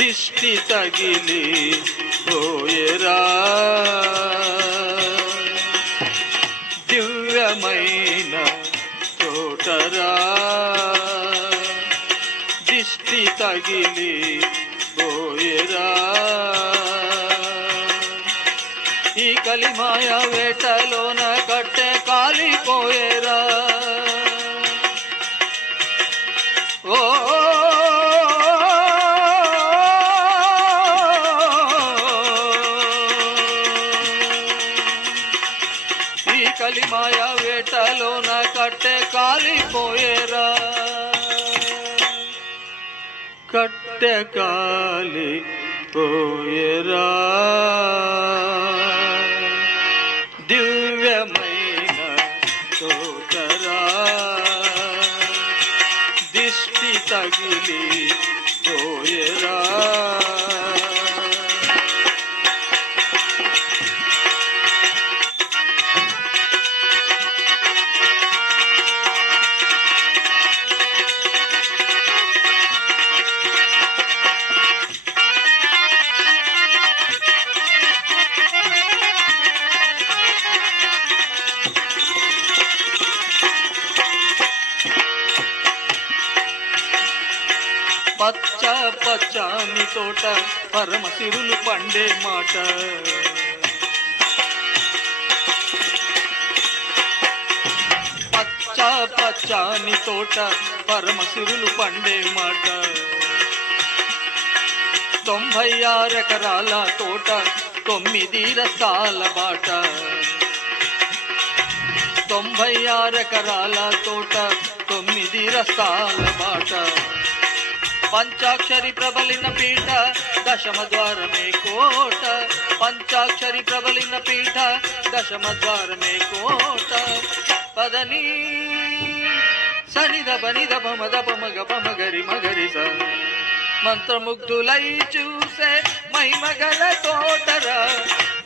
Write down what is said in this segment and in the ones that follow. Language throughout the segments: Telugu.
దిష్టి తగిలి పోయేరా దివ్యమైన తోటరా దిష్టి తగిలి పోయేరా ఈ కలిమాయ వేటలోన కట్టె కాలిపోయేరా ఓ ఈ కలిమాయ వేటలోన కట్టె కాలిపోయేరా కట్టె కాలిపోయేరా దివ్యమైన తోటరా దిష్టి తగిలి పోయేరా పచ్చ పచ్చని తోట పరమ సిరులు పండే మాట పచ్చ పచ్చని తోట పరమ సిరులు పండే మాట 96 ఎకరాల తోట 9 రస్తాల బాట 96 ఎకరాల తోట 9 రస్తాల బాట పంచాక్షరి ప్రబలిన పీఠ దశమ ద్వారమే కోట పంచాక్షరి ప్రబలిన పీఠ దశమ ద్వారమే కోట పదని సనిద బనిద పమద పమగ పమగరి మగరి స మంత్రముగ్ధులై చూసే మహిమగల తోటరా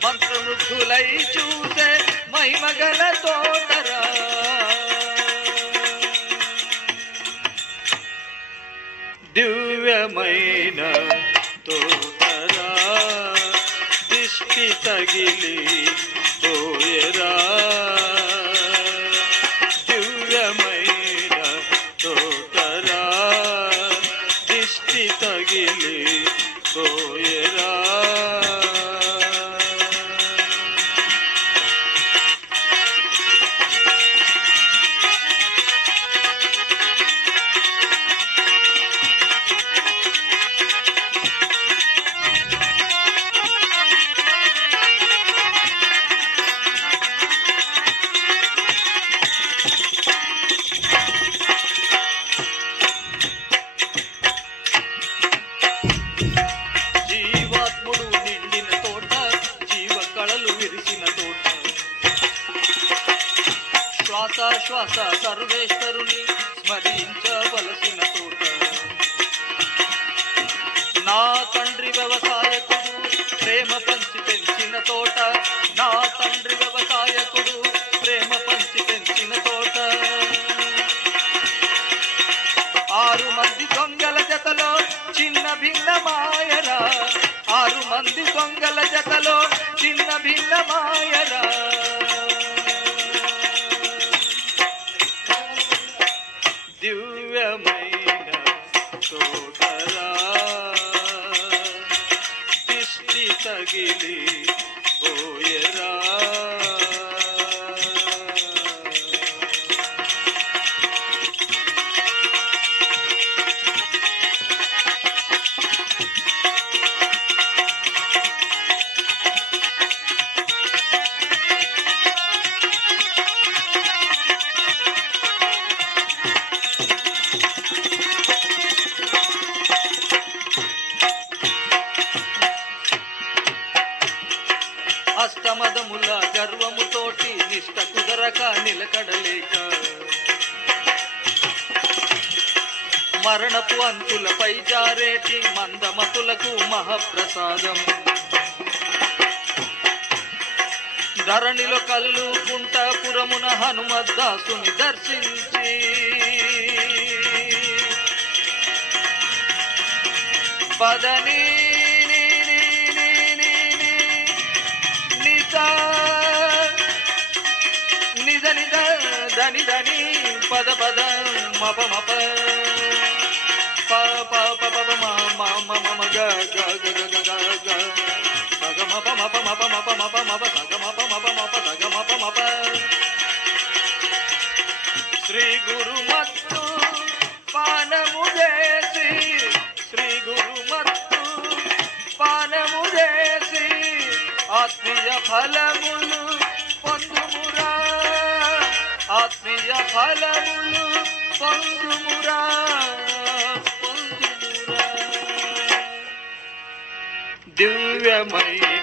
మంత్రముగ్ధులై చూసే మహిమగల తోటరా దివ్యమైన తోటరా దిష్టి తగిలి పోయేరా దివ్యమైన తోటరా దిష్టి తగిలి పోయేరా శ్వాస శ్వాస సర్వేశ్వరుని స్మరించవలసిన తోట నా తండ్రి వ్యవసాయకుడు ప్రేమ పంచి పెంచిన తోట నా తండ్రి వ్యవసాయకుడు ప్రేమ పంచి పెంచిన తోట 6 మంది దొంగల జతలో చిన్న భిన్న మాయరా 6 మంది దొంగల జతలో చిన్న భిన్న మాయరా దివ్యమైన తోటరా దిష్టి తగిలి పోయేరా అష్టమదముల గర్వముతోటి నిష్ట కుదరక నిలకడలేక మరణపు అంచులపై జారేటి మందమతులకు మహాప్రసాదం ధరణిలో కల్లుకుంట పురమున హనుమద్దాసుని దర్శించి పదని నిజ నిజ నిజ దని దని పద పద మప మప ప ప ప ప మ మ మ మ గ గ గ గ గ గ సగ మప మప మప మప మప మప సగ మప మప మప సగ మప మప శ్రీ గురు మత్తు పానము చేసి శ్రీ గురు మత్తు పానము చేసి ఆత్మీయ ఫలములు పొందుమురా ఆత్మీయ ఫలములు పొందుమురా దివ్యమయ